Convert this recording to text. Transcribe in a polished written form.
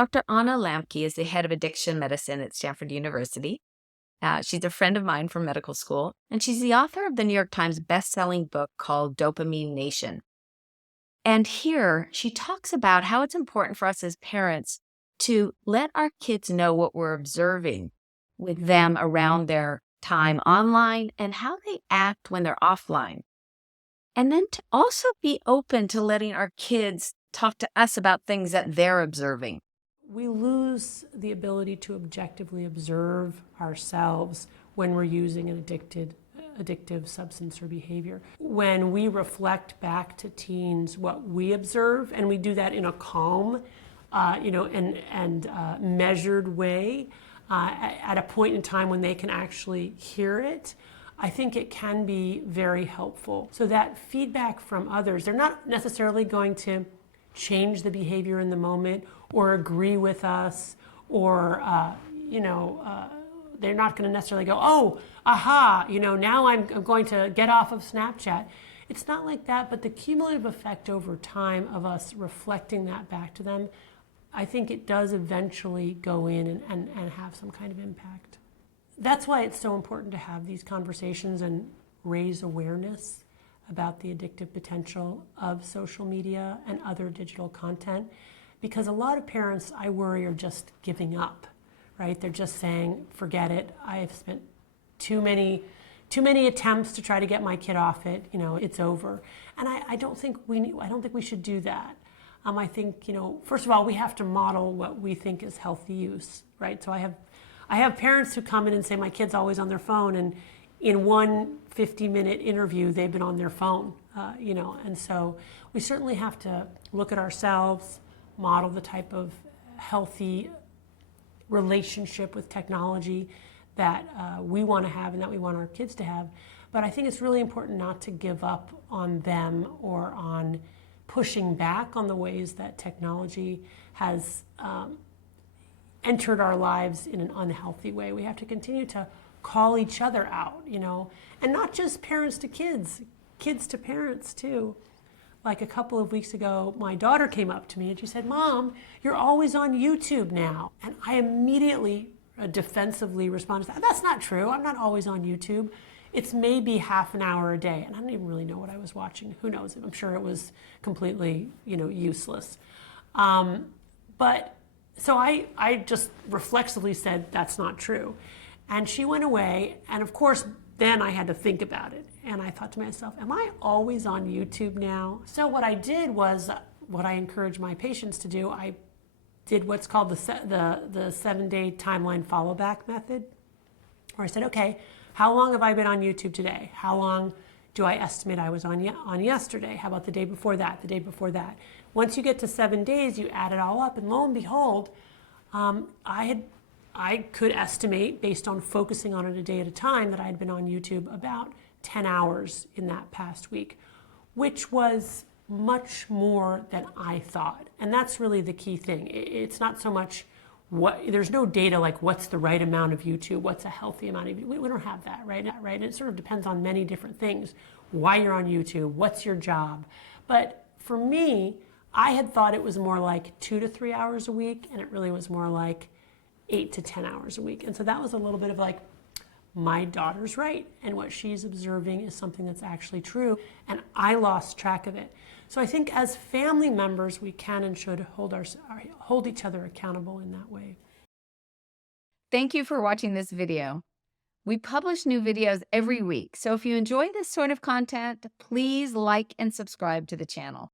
Dr. Anna Lembke is the head of addiction medicine at Stanford University. She's a friend of mine from medical school, and she's the author of the New York Times best-selling book called Dopamine Nation. And here she talks about how it's important for us as parents to let our kids know what we're observing with them around their time online and how they act when they're offline. And then to also be open to letting our kids talk to us about things that they're observing. We lose the ability to objectively observe ourselves when we're using an addictive substance or behavior. When we reflect back to teens what we observe, and we do that in a calm, and measured way, at a point in time when they can actually hear it, I think it can be very helpful. So that feedback from others, they're not necessarily going to change the behavior in the moment or agree with us, or they're not going to necessarily go, oh, aha, now I'm going to get off of Snapchat. It's not like that, but the cumulative effect over time of us reflecting that back to them, I think it does eventually go in and have some kind of impact. That's why it's so important to have these conversations and raise awareness about the addictive potential of social media and other digital content, because a lot of parents, I worry, are just giving up, right? They're just saying, forget it. I have spent too many attempts to try to get my kid off it. It's over. And I don't think we should do that. I think, first of all, we have to model what we think is healthy use, right? So I have parents who come in and say, my kid's always on their phone, and in one 50-minute interview, they've been on their phone, and so we certainly have to look at ourselves, model the type of healthy relationship with technology that we want to have and that we want our kids to have. But I think it's really important not to give up on them or on pushing back on the ways that technology has entered our lives in an unhealthy way. We have to continue to call each other out, and not just parents to kids, kids to parents too. Like a couple of weeks ago, my daughter came up to me and she said, Mom, you're always on YouTube now. And I immediately defensively responded, that's not true. I'm not always on YouTube. It's maybe half an hour a day. And I don't even really know what I was watching. Who knows? I'm sure it was completely, useless. But so I just reflexively said, that's not true. And she went away, and of course, then I had to think about it. And I thought to myself, am I always on YouTube now? So what I did was what I encourage my patients to do. I did what's called the 7-day timeline follow back method, where I said, okay, how long have I been on YouTube today? How long do I estimate I was on yesterday? How about the day before that, the day before that? Once you get to 7 days, you add it all up, and lo and behold, I could estimate, based on focusing on it a day at a time, that I had been on YouTube about 10 hours in that past week, which was much more than I thought. And that's really the key thing. It's not so much there's no data like what's the right amount of YouTube, what's a healthy amount of YouTube. We don't have that, right? And it sort of depends on many different things. Why you're on YouTube, what's your job. But for me, I had thought it was more like 2 to 3 hours a week, and it really was more like 8 to 10 hours a week. And so that was a little bit of like, my daughter's right, and what she's observing is something that's actually true, and I lost track of it. So I think as family members, we can and should hold each other accountable in that way. Thank you for watching this video. We publish new videos every week, so if you enjoy this sort of content, please like and subscribe to the channel.